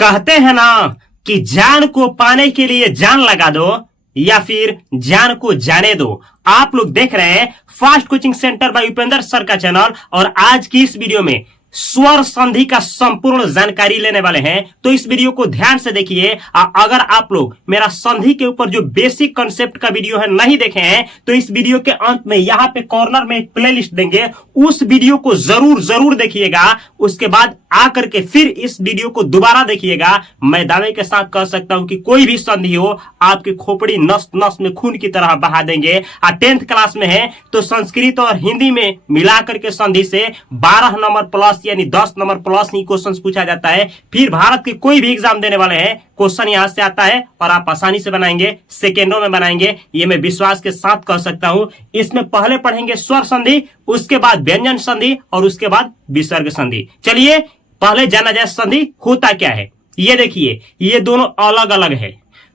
कहते हैं ना कि जान को पाने के लिए जान लगा दो या फिर जान को जाने दो। आप लोग देख रहे हैं fast coaching centre by Upendra sir का चैनल और आज की इस वीडियो में स्वर संधि का संपूर्ण जानकारी लेने वाले हैं, तो इस वीडियो को ध्यान से देखिए। अगर आप लोग मेरा संधि के ऊपर जो बेसिक कॉन्सेप्ट का वीडियो है नहीं देखे हैं तो इस वीडियो के अंत में यहाँ पे कॉर्नर में एक प्लेलिस्ट देंगे, उस वीडियो को जरूर देखिएगा। उसके बाद आकर के फिर इस वीडियो को दोबारा देखिएगा। मैं दावे के साथ कह सकता हूं कि कोई भी संधि हो आपकी खोपड़ी नस नस में खून की तरह बहा देंगे। 10th क्लास में है तो संस्कृत और हिंदी में मिलाकर के संधि से 12 नंबर प्लस यानी 10 नंबर प्लस ही क्वेश्चन पूछा जाता है। फिर भारत के कोई भी एग्जाम देने वाले हैं क्वेश्चन यहां से आता है और आप आसानी से बनाएंगे, सेकेंडों में बनाएंगे, ये मैं विश्वास के साथ कह सकता हूं। इसमें पहले पढ़ेंगे स्वर संधि, उसके बाद व्यंजन संधि और उसके बाद विसर्ग संधि। चलिए पहले जाना जाए संधि होता क्या है। ये देखिए ये दोनों अलग अलग है,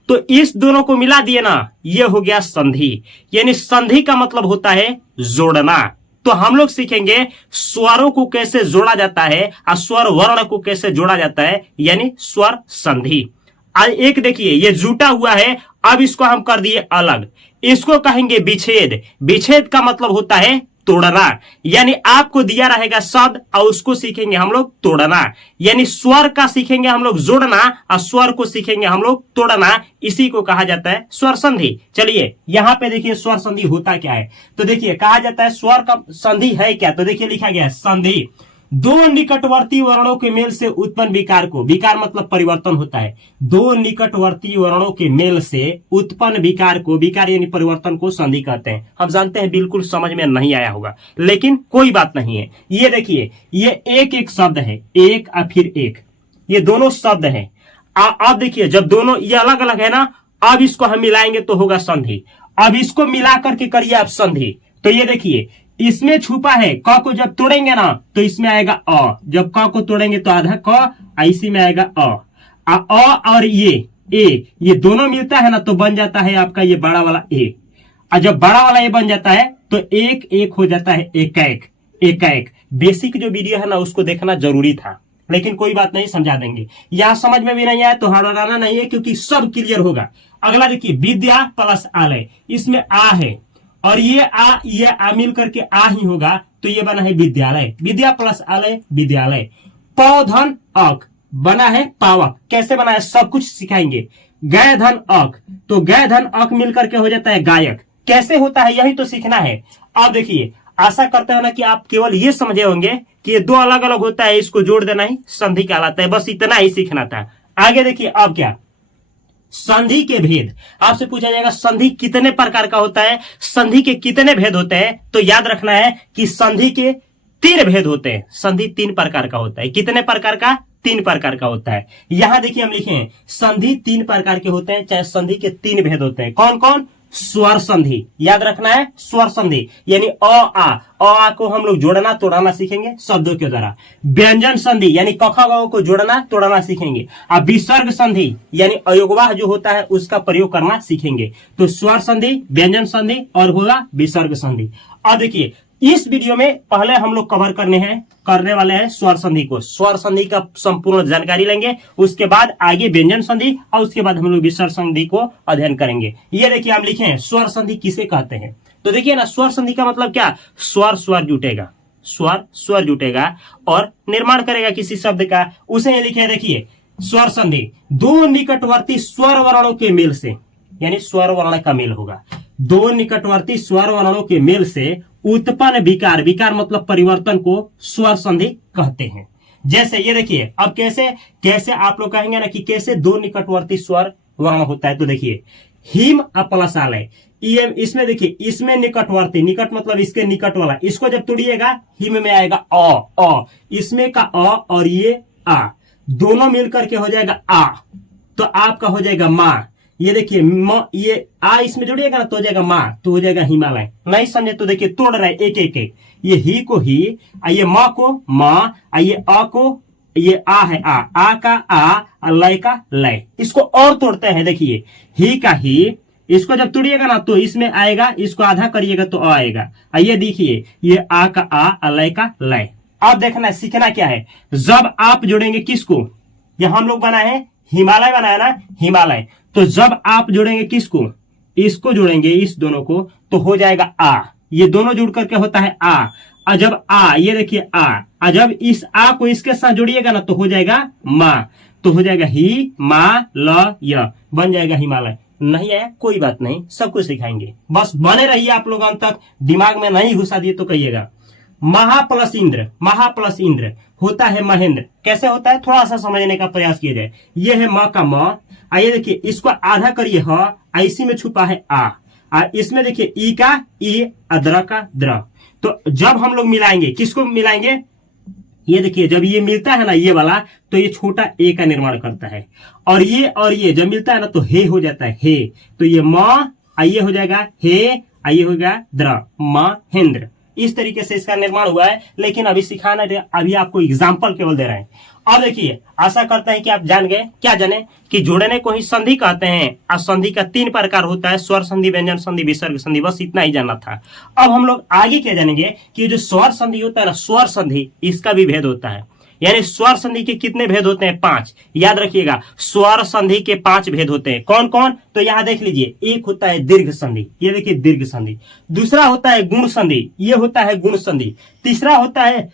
तो इस दोनों को मिला दिए ना, ये हो गया संधि। यानी संधि का मतलब होता है जोड़ना। तो हम लोग सीखेंगे स्वरों को कैसे जोड़ा जाता है और स्वर वर्ण को कैसे जोड़ा जाता है, यानी स्वर संधि। आज एक देखिए ये जुटा हुआ है, अब इसको हम कर दिए अलग, इसको कहेंगे विच्छेद। विच्छेद का मतलब होता है तोड़ना। यानी आपको दिया रहेगा शब्द और उसको सीखेंगे हम लोग तोड़ना। यानी स्वर का सीखेंगे हम लोग जोड़ना और स्वर को सीखेंगे हम लोग तोड़ना। इसी को कहा जाता है स्वर संधि। चलिए यहाँ पे देखिए स्वर संधि होता क्या है। तो देखिए कहा जाता है स्वर का संधि है क्या, तो देखिए लिखा गया है संधि दो निकटवर्ती वर्णों के मेल से उत्पन्न विकार को, विकार मतलब परिवर्तन होता है, दो निकटवर्ती वर्णों के मेल से उत्पन्न विकार को, विकार यानी परिवर्तन को संधि कहते हैं। हम जानते हैं बिल्कुल समझ में नहीं आया होगा, लेकिन कोई बात नहीं है। ये देखिए ये एक एक शब्द है, एक और फिर एक, ये दोनों शब्द है। अब देखिए जब दोनों ये अलग अलग है ना, अब इसको हम मिलाएंगे तो होगा संधि। अब इसको मिला करके करिए आप संधि। तो ये देखिए इसमें छुपा है क को जब तोड़ेंगे ना तो इसमें आएगा अ, जब क को तोड़ेंगे तो आधा क, इसी में आएगा अ और ए, ये दोनों मिलता है ना तो बन जाता है आपका ये बड़ा वाला ए। और जब बड़ा वाला ए बन जाता है तो एक एक हो जाता है एक। बेसिक जो वीडियो है ना उसको देखना जरूरी था, लेकिन कोई बात नहीं, समझा देंगे। यहां समझ में भी नहीं आया तो हड़बड़ाना नहीं है, क्योंकि सब क्लियर होगा। अगला देखिए विद्या प्लस आलय, इसमें आ है और ये आ मिल करके आ ही होगा, तो ये बना है विद्यालय। विद्या प्लस आलय विद्यालय। पौधन अक बना है पावक, कैसे बना है सब कुछ सिखाएंगे। गय धन अक, तो गय धन अक मिल करके हो जाता है गायक, कैसे होता है यही तो सीखना है। अब देखिए आशा करते हैं ना कि आप केवल ये समझे होंगे कि ये दो अलग अलग होता है, इसको जोड़ देना ही संधि कहलाता है, बस इतना ही सीखना था। आगे देखिए अब क्या, संधि के भेद। आपसे पूछा जाएगा संधि कितने प्रकार का होता है, संधि के कितने भेद होते हैं, तो याद रखना है कि संधि के 3 भेद होते हैं। संधि 3 प्रकार का होता है। कितने प्रकार का? 3 प्रकार का होता है। यहां देखिए हम लिखे हैं संधि 3 प्रकार के होते हैं, चाहे संधि के 3 भेद होते हैं। कौन कौन? स्वर संधि, याद रखना है स्वर संधि यानी आ को हम लोग जोड़ना तोड़ना सीखेंगे शब्दों के द्वारा। व्यंजन संधि यानी कखा ग को जोड़ना तोड़ना सीखेंगे। अब विसर्ग संधि यानी अयोगवाह जो होता है उसका प्रयोग करना सीखेंगे। तो स्वर संधि, व्यंजन संधि और होगा विसर्ग संधि। अब देखिए इस वीडियो में पहले हम लोग कवर करने वाले हैं स्वर संधि को। स्वर संधि का संपूर्ण जानकारी लेंगे, उसके बाद आगे व्यंजन संधि और उसके बाद हम लोग विसर्ग संधि को अध्ययन करेंगे। ये देखिए हम लिखे हैं स्वर संधि किसे कहते हैं। तो देखिए ना स्वर संधि का मतलब क्या, स्वर जुटेगा, स्वर जुटेगा और निर्माण करेगा किसी शब्द का, उसे लिखे। देखिए स्वर संधि दो निकटवर्ती स्वर वर्णों के मेल से, यानी स्वर वर्ण का मेल होगा, दो निकटवर्ती स्वर वर्णों के मेल से उत्पन्न विकार, विकार मतलब परिवर्तन को स्वर संधि कहते हैं। जैसे ये देखिए अब कैसे आप लोग कहेंगे ना कि कैसे दो निकटवर्ती स्वर वर्ण होता है। तो देखिए हिम प्लस आलय, इसमें देखिए इसमें निकटवर्ती, निकट मतलब इसके निकट वाला, इसको जब तोड़िएगा हिम में आएगा अ, इसमें का अ और ये आ दोनों मिलकर के हो जाएगा आ, तो आपका हो जाएगा माँ। ये देखिए ये आ इसमें जोड़िएगा ना तो हो जाएगा माँ, तो हो जाएगा हिमालय। नहीं समझे तो देखिए तोड़ रहे एक, ये ही को ही, ये माँ को माँ, ये अ को, ये आ है आ का आ, लय का लय। इसको और तोड़ते हैं, देखिए ही का ही, इसको जब तोड़िएगा ना तो इसमें आएगा, इसको आधा करिएगा तो अ आएगा। ये देखिए ये आ का आ, लय का लय। अब देखना सीखना क्या है, जब आप जोड़ेंगे किसको, ये हम लोग बनाए हैं हिमालय, बनाया ना हिमालय। तो जब आप जोड़ेंगे किसको, इसको जोड़ेंगे इस दोनों को, तो हो जाएगा आ, ये दोनों जुड़ करके होता है आ। और जब आ, ये देखिए आ, और जब इस आ को इसके साथ जोड़िएगा ना तो हो जाएगा मा, तो हो जाएगा ही मा ल य, बन जाएगा हिमालय। नहीं आया कोई बात नहीं, सब कुछ सिखाएंगे, बस बने रहिए आप लोग अंत तक। दिमाग में नहीं घुसा दिए तो कहिएगा। महा प्लस इंद्र, महा प्लस इंद्र होता है महेंद्र। कैसे होता है थोड़ा सा समझने का प्रयास किया जाए। ये है म का म, आइए देखिए इसको आधा करिए ह, इसी में छुपा है आ, इसमें देखिए ई का ई, अद्र का द्र। तो जब हम लोग मिलाएंगे, किसको मिलाएंगे, ये देखिए जब ये मिलता है ना ये वाला, तो ये छोटा ए का निर्माण करता है, और ये जब मिलता है ना तो हे हो जाता है हे। तो ये म, ये हो जाएगा हे, ये हो गया द्र, महेंद्र। इस तरीके से इसका निर्माण हुआ है, लेकिन अभी सिखाना, अभी आपको एग्जाम्पल केवल दे रहे हैं। अब देखिए, आशा करते हैं कि आप जान गए। क्या जाने कि जोड़ने को ही संधि कहते हैं, और संधि का 3 प्रकार होता है, स्वर संधि, व्यंजन संधि, विसर्ग संधि। बस इतना ही जानना था। अब हम लोग आगे क्या जानेंगे कि जो स्वर संधि होता है ना, स्वर संधि, इसका भी भेद होता है। यानी स्वर संधि के कितने भेद होते हैं, 5। याद रखिएगा, स्वर संधि के 5 भेद होते हैं। कौन कौन, तो यहां देख लीजिए। एक होता है दीर्घ संधि, ये देखिए दीर्घ संधि। दूसरा होता है गुण संधि, ये होता है गुण संधि। तीसरा होता है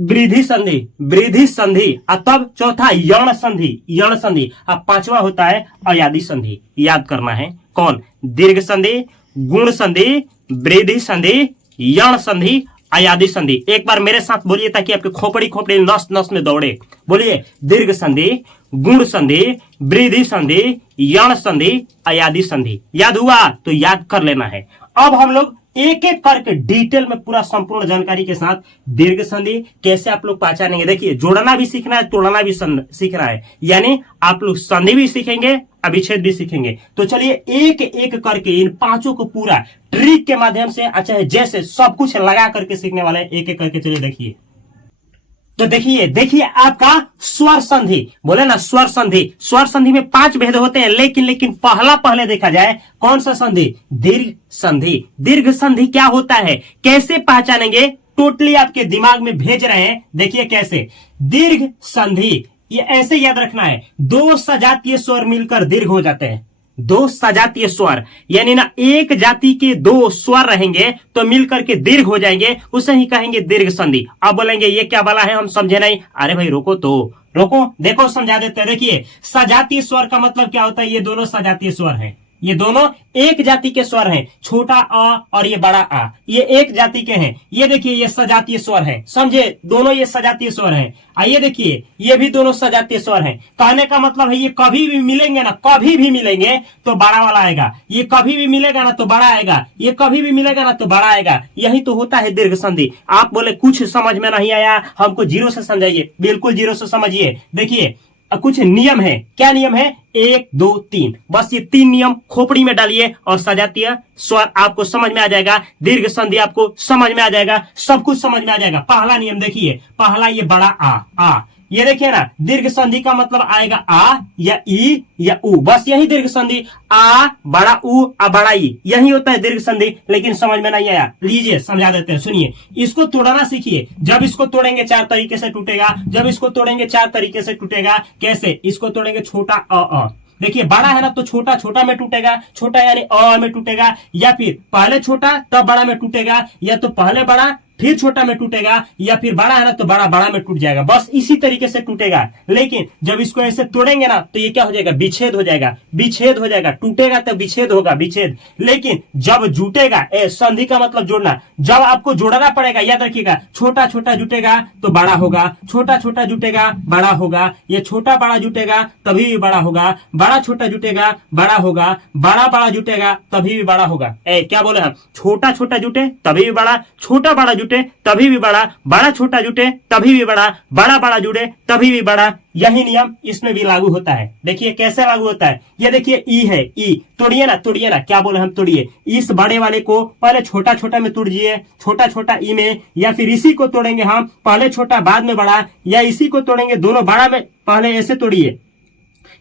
वृद्धि संधि, वृद्धि संधि। तब चौथा यण संधि, यण संधि। अब 5वां होता है अयादि संधि। याद करना है, कौन, दीर्घ संधि, गुण संधि, वृद्धि संधि, यण संधि, अयादि संधि। एक बार मेरे साथ बोलिए ताकि आपके खोपड़ी खोपड़ी नस नस में दौड़े। बोलिए, दीर्घ संधि, गुण संधि, वृद्धि संधि, यण संधि, अयादि संधि। याद हुआ तो याद कर लेना है। अब हम लोग एक एक करके डिटेल में पूरा संपूर्ण जानकारी के साथ दीर्घ संधि कैसे आप लोग पहचानेंगे। देखिए, जोड़ना भी सीखना है, तोड़ना भी सीखना है। यानी आप लोग संधि भी सीखेंगे, अभिच्छेद भी सीखेंगे। तो चलिए एक एक करके इन 5 को पूरा ट्रिक के माध्यम से, अच्छा जैसे सब कुछ लगा करके सीखने वाले हैं। एक एक करके चलिए देखिए। तो देखिए आपका स्वर संधि, बोले ना स्वर संधि। स्वर संधि में 5 भेद होते हैं, लेकिन पहले देखा जाए कौन सा संधि, दीर्घ संधि। दीर्घ संधि क्या होता है, कैसे पहचानेंगे, टोटली आपके दिमाग में भेज रहे हैं। देखिए कैसे, दीर्घ संधि, ये ऐसे याद रखना है, 2 सजातीय स्वर मिलकर दीर्घ हो जाते हैं। 2 सजातीय स्वर, यानी ना एक जाति के 2 स्वर रहेंगे तो मिलकर के दीर्घ हो जाएंगे, उसे ही कहेंगे दीर्घ संधि। अब बोलेंगे ये क्या वाला है, हम समझे नहीं। अरे भाई रोको तो, रोको, देखो समझा देते हैं। देखिए, सजातीय स्वर का मतलब क्या होता है, ये दोनों सजातीय स्वर हैं। ये दोनों एक जाति के स्वर हैं। छोटा अ और ये बड़ा आ, ये एक जाति के हैं। ये देखिए, ये सजातीय स्वर हैं, समझे, दोनों ये सजातीय स्वर हैं। आइए देखिए, ये भी दोनों सजातीय स्वर हैं। कहने का मतलब है ये कभी भी मिलेंगे ना, कभी भी मिलेंगे तो बड़ा वाला आएगा, ये कभी भी मिलेगा ना तो बड़ा आएगा, ये कभी भी मिलेगा ना तो बड़ा आएगा। यही तो होता है दीर्घ संधि। आप बोले कुछ समझ में नहीं आया, हमको 0 से समझाइए। बिल्कुल 0 से समझिए। देखिए, कुछ नियम है। क्या नियम है, 1 2 3, बस ये 3 नियम खोपड़ी में डालिए और सजातीय स्वर आपको समझ में आ जाएगा। दीर्घ संधि आपको समझ में आ जाएगा, सब कुछ समझ में आ जाएगा। पहला नियम देखिए, पहला ये बड़ा आ, ये देखिए ना, दीर्घ संधि का मतलब आएगा आ या ई या उ, बस यही दीर्घ संधि। आ बड़ा उ, आ बड़ा ई, यही होता है दीर्घ संधि। लेकिन समझ में नहीं आया, लीजिए समझा देते हैं, सुनिए। इसको तोड़ना सीखिए। जब इसको तोड़ेंगे 4 तरीके से टूटेगा, जब इसको तोड़ेंगे 4 तरीके से टूटेगा। कैसे, इसको तोड़ेंगे छोटा अ, देखिए बड़ा है ना तो छोटा छोटा में टूटेगा, छोटा यानी अ में टूटेगा, या फिर पहले छोटा तब बड़ा में टूटेगा, या तो पहले बड़ा फिर छोटा में टूटेगा, या फिर बड़ा है ना तो बड़ा बड़ा में टूट जाएगा। बस इसी तरीके से टूटेगा। लेकिन जब इसको ऐसे तोड़ेंगे ना तो ये क्या हो जाएगा, विच्छेद हो जाएगा, विच्छेद हो जाएगा। टूटेगा तो विच्छेद होगा, विच्छेद। लेकिन जब जुटेगा, संधि का मतलब जोड़ना, जब आपको जोड़ना पड़ेगा, याद रखिएगा, छोटा छोटा जुटेगा तो बड़ा होगा, छोटा छोटा जुटेगा बड़ा होगा, ये छोटा बड़ा जुटेगा तभी भी बड़ा होगा, बड़ा छोटा जुटेगा बड़ा होगा, बड़ा बड़ा जुटेगा तभी भी बड़ा होगा। क्या बोले हम, छोटा छोटा जुटे तभी भी बड़ा, छोटा बड़ा जुटे तभी भी बड़ा, बड़ा छोटा जुटे तभी भी बड़ा, बड़ा बड़ा जुड़े तभी भी बड़ा। यही नियम इसमें भी लागू होता है। देखिए कैसे लागू होता है, ये देखिए ई है, ई तोड़िए ना, क्या बोले हम, तोड़िए। इस बड़े वाले को पहले छोटा छोटा में तोड़िए, छोटा छोटा ई में, या फिर इसी को तोड़ेंगे हम, पहले छोटा बाद में बड़ा, या इसी को तोड़ेंगे दोनों बड़ा में, पहले ऐसे तोड़िए,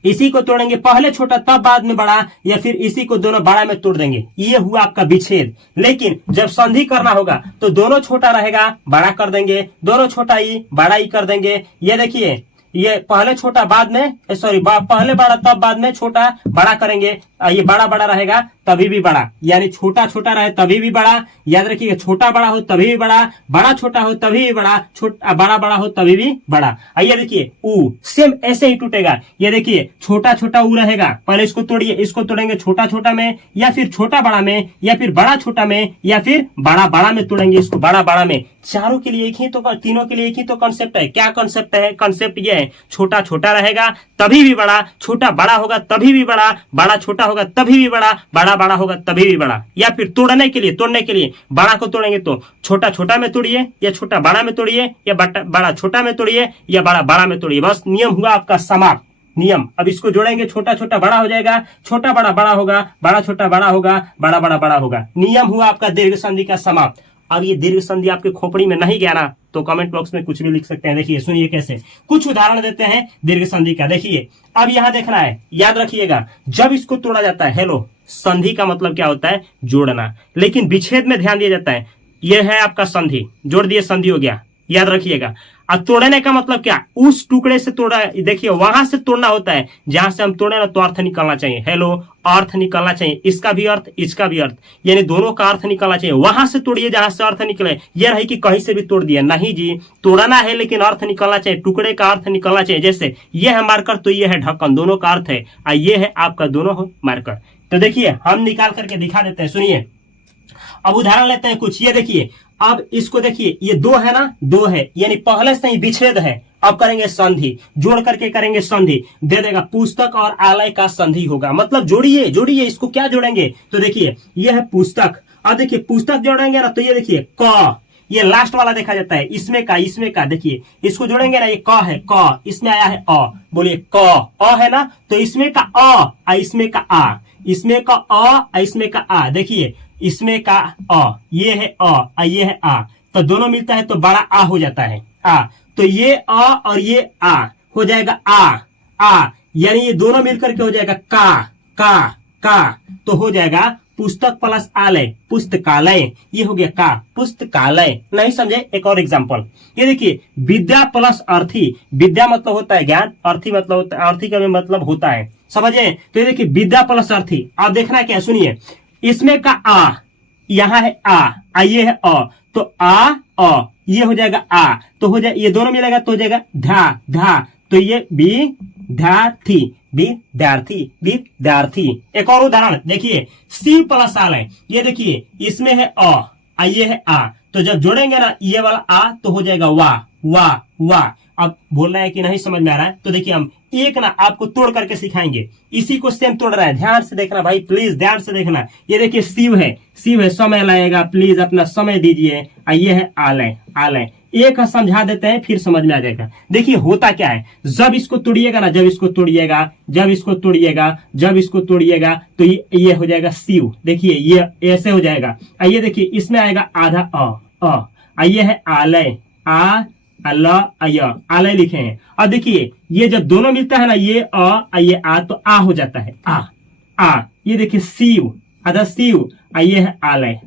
इसी को तोड़ेंगे पहले छोटा तब बाद में बड़ा, या फिर इसी को दोनों बड़ा में तोड़ देंगे। ये हुआ आपका विच्छेद। लेकिन जब संधि करना होगा तो दोनों छोटा रहेगा, बड़ा कर देंगे, दोनों छोटा ई बड़ा ई कर देंगे। ये देखिए, ये पहले छोटा बाद में सॉरी पहले बड़ा तब बाद में छोटा बड़ा करेंगे, ये बड़ा बड़ा रहेगा तभी भी बड़ा, यानी छोटा छोटा रहे तभी भी बड़ा। याद रखिएगा, छोटा बड़ा हो तभी भी बड़ा, बड़ा छोटा हो तभी भी बड़ा, छोटा बड़ा बड़ा हो तभी भी बड़ा। आइए देखिए ऊ सेम ऐसे ही टूटेगा। ये देखिए छोटा छोटा ऊ रहेगा, पहले इसको तोड़िए, इसको तोड़ेंगे छोटा छोटा में या फिर छोटा बड़ा में या फिर बड़ा छोटा में या फिर बड़ा बड़ा में तोड़ेंगे इसको बड़ा बड़ा में। चारों के लिए एक ही तो, तीनों के लिए एक ही तो कॉन्सेप्ट है। क्या कॉन्सेप्ट है? कॉन्सेप्ट ये है, छोटा छोटा रहेगा तभी भी बड़ा, छोटा बड़ा होगा तभी भी बड़ा, बड़ा छोटा होगा तभी भी बड़ा, बड़ा बड़ा होगा तभी भी बड़ा। या फिर तोड़ने के लिए बड़ा को तोड़ेंगे तो छोटा छोटा में तोड़िए या छोटा बड़ा में तोड़िए या बड़ा छोटा में तोड़िए या बड़ा बड़ा में तोड़िए। बस नियम हुआ आपका समाप्त। नियम अब इसको जोड़ेंगे, छोटा छोटा बड़ा हो जाएगा, छोटा बड़ा बड़ा होगा, बड़ा छोटा बड़ा होगा, बड़ा बड़ा बड़ा होगा। नियम हुआ आपका दीर्घ संधि का समाप्त। अब ये दीर्घ संधि आपके खोपड़ी में नहीं गया ना तो कमेंट बॉक्स में कुछ भी लिख सकते हैं। देखिए सुनिए कैसे, कुछ उदाहरण देते हैं दीर्घ संधि का। देखिए अब यहां देखना है, याद रखिएगा जब इसको तोड़ा जाता है, हेलो संधि का मतलब क्या होता है? जोड़ना। लेकिन विच्छेद में ध्यान दिया जाता है। यह है आपका संधि, जोड़ दिए संधि हो गया, याद रखिएगा। और तोड़ने का मतलब क्या? उस टुकड़े से तोड़ा, देखिए वहां से तोड़ना होता है जहां से हम तोड़े ना तो अर्थ निकलना चाहिए। हेलो अर्थ निकलना चाहिए, इसका भी अर्थ इसका भी अर्थ, यानी दोनों का अर्थ निकलना चाहिए। वहां से तोड़िए जहां से अर्थ निकले, यह नहीं कि कहीं से भी तोड़ दिया, नहीं जी, तोड़ना है लेकिन अर्थ निकलना चाहिए, टुकड़े का अर्थ निकलना चाहिए। जैसे ये है मार्कर तो ये है ढक्कन, दोनों का अर्थ है, और ये है आपका दोनों हो मार्कर। तो देखिए हम निकाल करके दिखा देते हैं, सुनिए। अब उदाहरण लेते हैं कुछ। ये देखिए अब इसको देखिए, ये दो है ना, दो है यानी पहले से ही विच्छेद है। अब करेंगे संधि, जोड़ करके करेंगे संधि, दे देगा पुस्तक और आलय का संधि होगा। मतलब जोड़िए जोड़िए, इसको क्या जोड़ेंगे? तो देखिए ये है पुस्तक, अब देखिए पुस्तक जोड़ेंगे ना तो ये देखिए क, ये लास्ट वाला देखा जाता है, इसमें का देखिए इसको जोड़ेंगे ना, ये क है, क इसमें आया है अ, बोलिए क, अ है ना, तो इसमें का अ, इसमें का आ, इसमें का अ, इसमें का आ, देखिए इसमें का अ, ये है अ, ये है आ, तो दोनों मिलता है तो बड़ा आ हो जाता है, आ। तो ये अ और ये आ हो जाएगा आ, यानी ये दोनों मिलकर के हो जाएगा का, तो हो जाएगा पुस्तक प्लस आलय, पुस्तकालय। ये हो गया का, पुस्तकालय। नहीं समझे? एक और एग्जांपल, ये देखिए विद्या प्लस अर्थी। विद्या मतलब होता है ज्ञान, अर्थी मतलब होता है, अर्थी का भी मतलब होता है, समझे? तो ये देखिए विद्या प्लस अर्थी। अब देखना क्या, सुनिए, इसमें का आ, यहाँ है आ, ये है अ, तो अ, ये हो जाएगा आ, तो हो जाए ये दोनों मिलेगा तो हो जाएगा धा, तो ये विद्यार्थी। एक और उदाहरण देखिए, शिव प्लस आलय। ये देखिए इसमें है अ, ये है आ, तो जब जोड़ेंगे ना ये वाला आ तो हो जाएगा वाह। अब बोल रहे हैं कि नहीं समझ में आ रहा है? तो देखिए हम एक ना आपको तोड़ करके सिखाएंगे, इसी को सेम तोड़ रहा है, ध्यान से देखना भाई, प्लीज ध्यान से देखना। ये देखिए शिव है, समय लगेगा, प्लीज अपना समय दीजिए। ये है आलय, एक समझा देते हैं फिर समझ में आ जाएगा। देखिए होता क्या है, जब इसको तोड़िएगा ना, जब इसको तोड़िएगा तो ये हो जाएगा शिव। देखिए ये ऐसे हो जाएगा। ये देखिए इसमें आएगा आधा अ, ये है आलय, आलय लिखे हैं। और देखिए ये जब दोनों मिलता है ना, ये अ, ये आ, तो आ हो जाता है आ। ये देखिए शिव, आधा शिव, ये है आलय।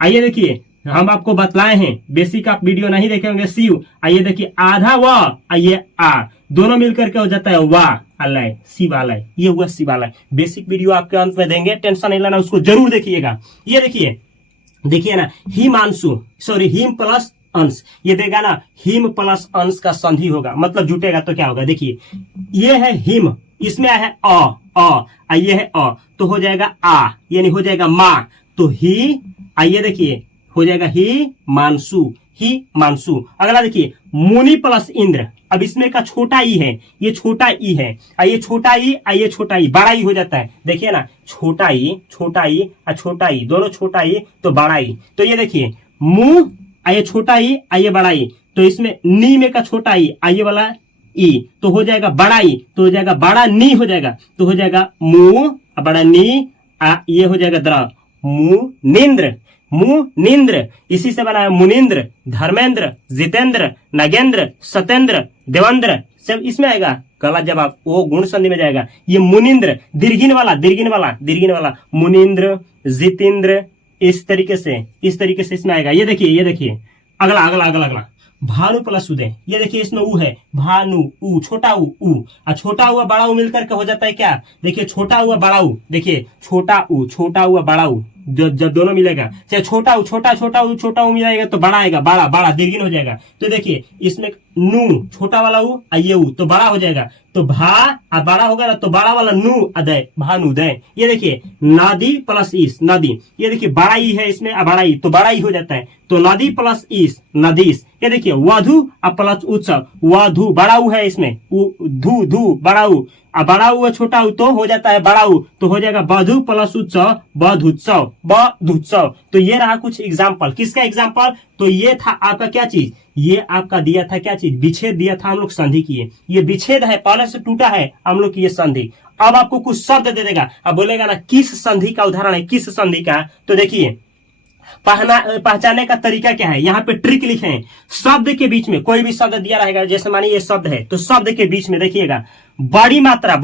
आइए देखिए हम आपको बतलाए हैं, बेसिक आप वीडियो नहीं देखे होंगे, शिव। आइए देखिए आधा व, ये आ, दोनों मिलकर के हो जाता है वाह आलय, शिवालय। ये हुआ शिवालय। बेसिक वीडियो आपके अंत में देंगे, टेंशन नहीं लेना, उसको जरूर देखिएगा। ये देखिए ना, हिम प्लस अंश, ये देगा ना हिम प्लस अंश का संधि होगा, मतलब जुटेगा तो क्या होगा? देखिए ये है हिम, इसमें है अ, ये है अ, तो हो जाएगा आ, यानी हो जाएगा माँ, तो ही, आइए देखिए हो जाएगा ही मानसू। अगला देखिए मुनि प्लस इंद्र। अब इसमें का छोटा ई है, ये छोटा ई है, ये छोटा ई, बड़ा ई हो जाता है। देखिए ना छोटा ई, दोनों छोटा ई तो बड़ा ई। तो ये देखिए मुंह, ये छोटा ई, ये बड़ा ई, तो इसमें नी में का छोटा ई, ये वाला ई, तो हो जाएगा बड़ा ई, तो हो जाएगा बड़ा नी हो जाएगा, तो हो जाएगा मुंह, बड़ा नी, ये हो जाएगा द्र, मुनिंद्र। इसी से बना है मुनिंद्र, धर्मेंद्र, जितेंद्र, नगेंद्र, सतेंद्र, देवेंद्र, सब इसमें आएगा। गलत जवाब, वो गुण संधि में जाएगा। ये मुनिंद्र, दीर्घिन वाला मुनिंद्र, जितेंद्र, इस तरीके से इसमें आएगा। ये देखिए अगला भानु प्लस उदय, ये देखिए इसमें ऊ है, भानु ऊ, छोटा ऊ ऊ, और छोटा ऊ बड़ा ऊ मिलकर के हो जाता है क्या, देखिए छोटा ऊ बड़ा ऊ, देखिए छोटा ऊ बड़ा ऊ, जब दोनों मिलेगा, चाहे छोटा ऊ छोटा ऊ मिलाएगा तो बड़ा आएगा, बड़ा दीर्घिन हो जाएगा। तो देखिए इसमें नू, छोटा वाला ऊ ये ऊ तो बड़ा हो जाएगा, तो भा बड़ा होगा ना, तो बड़ा वाला नू अदय, भानुदय। ये देखिए नदी प्लस ईस, नदी, ये देखिए बड़ा ई है इसमें, बड़ा ई तो बड़ा ई हो जाता है, तो नदी प्लस ईस, नदीस। ये देखिए वधु प्लस उत्सव, वधु बड़ा ऊ है इसमें, धू बड़ा ऊ, बड़ा ऊ छोटा ऊ तो हो जाता है बड़ा ऊ, तो हो जाएगा बधु प्लस उत्सव, बधुत्सव। तो ये रहा कुछ एग्जाम्पल, किसका एग्जाम्पल, तो ये था आपका क्या चीज, ये आपका दिया था क्या चीज, विच्छेद दिया था हम लोग संधि किए, ये विच्छेद है, पहले से टूटा है हम लोग की ये संधि। अब आपको कुछ शब्द दे देगा, अब बोलेगा ना किस संधि का उदाहरण है, किस संधि का, तो देखिए पहचानने का तरीका क्या है, यहाँ पे ट्रिक लिखे हैं, शब्द के बीच में कोई भी शब्द दिया रहेगा, जैसे मानिए ये शब्द है, तो शब्द के बीच में देखिएगा बड़ी मात्रा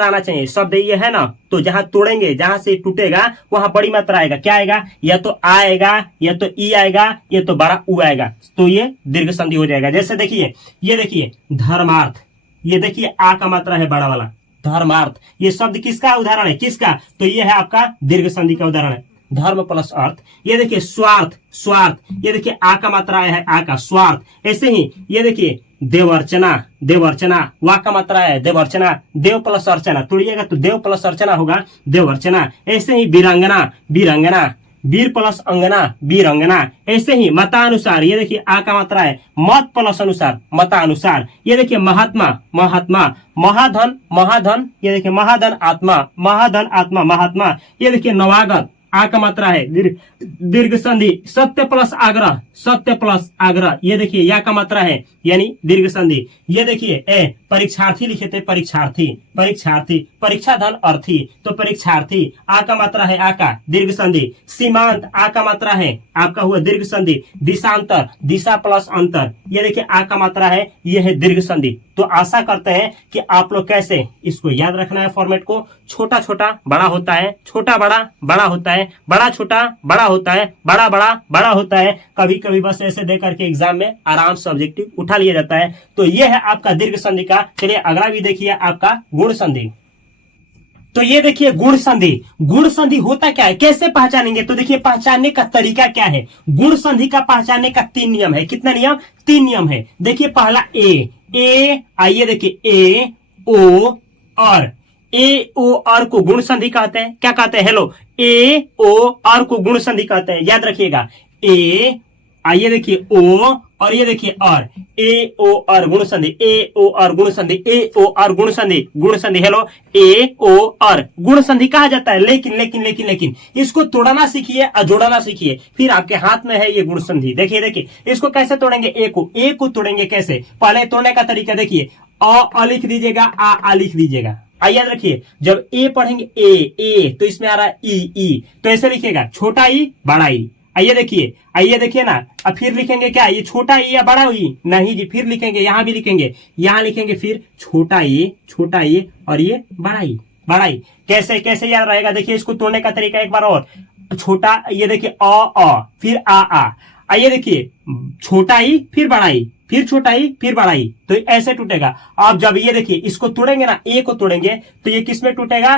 आना चाहिए, शब्द ये है ना, तो जहां तोड़ेंगे, जहां से टूटेगा वहां बड़ी मात्रा आएगा, क्या आएगा, या तो आ आएगा, या तो ई आएगा, या तो बड़ा ऊ आएगा, तो ये दीर्घ संधि हो जाएगा। जैसे देखिए ये देखिए धर्मार्थ, ये देखिए आ का मात्रा है बड़ा वाला, धर्मार्थ, ये शब्द किसका उदाहरण है, किसका, तो ये है आपका दीर्घ संधि का उदाहरण है, धर्म प्लस अर्थ। ये देखिए स्वार्थ, ये देखिए आ का मात्रा है, आ का स्वार्थ। ऐसे ही ये देखिए देवर्चना, वा का मात्रा है देवर्चना, देव प्लस अर्चना, तोड़िएगा तो देव प्लस अर्चना होगा, देवर्चना। ऐसे ही वीरांगना, वीर प्लस अंगना, वीरंगना। ऐसे ही मतानुसार, ये देखिए आ का मात्रा है, मत प्लस अनुसार, मतानुसार। ये देखिए महात्मा, महाधन, ये देखिए महाधन आत्मा, महात्मा। ये देखिए नवागत, आ का मात्रा है दीर्घ संधि, सत्य प्लस आग्रह, ये देखिए या का मात्रा है यानी दीर्घ संधि। ये देखिए परीक्षार्थी लिखे थे, परीक्षार्थी, परीक्षा धन अर्थी, तो परीक्षार्थी, आ का मात्रा है, आ का दीर्घ संधि। सीमांत, आ का मात्रा है, आपका हुआ दीर्घ संधि। दिशांतर, दिशा प्लस अंतर, ये देखिए आ का मात्रा है, ये है दीर्घ संधि। तो आशा करते हैं कि आप लोग कैसे इसको याद रखना है, फॉर्मेट को, छोटा छोटा बड़ा होता है, छोटा बड़ा होता है, बड़ा छोटा बड़ा होता है, बड़ा होता है। कभी कभी बस ऐसे दे करके एग्जाम में आराम से ऑब्जेक्टिव उठा लिया जाता है। तो ये है आपका दीर्घ संधि का। चलिए अगला भी देखिए आपका गुण संधि। तो ये देखिए गुण संधि होता क्या है, कैसे पहचानेंगे, तो देखिए पहचानने का तरीका क्या है। गुण संधि का पहचानने का 3 नियम है। कितना नियम, 3 नियम है। देखिए पहला आइए देखिए ए ओ और को गुण संधि कहते हैं। क्या कहते हैं, हेलो, ए ओ और को गुण संधि कहते हैं, याद रखिएगा। आइए देखिए ओ और ये देखिए और, ए ओ और गुण संधि, ए ओ और गुण संधि, ए ओ और गुण संधि, हेलो, ए ओ और गुण संधि कहा जाता है। लेकिन इसको तोड़ना सीखिए और जोड़ना सीखिए, फिर आपके हाथ में है ये गुण संधि। देखिए इसको कैसे तोड़ेंगे, ए को तोड़ेंगे कैसे, पहले तोड़ने का तरीका देखिए, अ लिख दीजिएगा, आ लिख दीजिएगा। याद रखिए जब ए पढ़ेंगे ए तो इसमें आ रहा है ई, तो ऐसे लिखिएगा, छोटा ई बड़ा ई। आइए देखिए ना, अब फिर लिखेंगे क्या, ये छोटा ई या बड़ा ई, नहीं जी, फिर लिखेंगे, यहाँ भी लिखेंगे, यहाँ लिखेंगे फिर छोटा ई और ये बड़ा ई। कैसे याद रहेगा, देखिए इसको तोड़ने का तरीका एक बार और, छोटा, ये देखिए अ फिर आ। आइए देखिए छोटा ई फिर बड़ा ई, फिर छोटा ई फिर बड़ा ई, तो ऐसे टूटेगा। अब जब ये देखिए इसको तोड़ेंगे ना, ए को तोड़ेंगे तो ये किस में टूटेगा,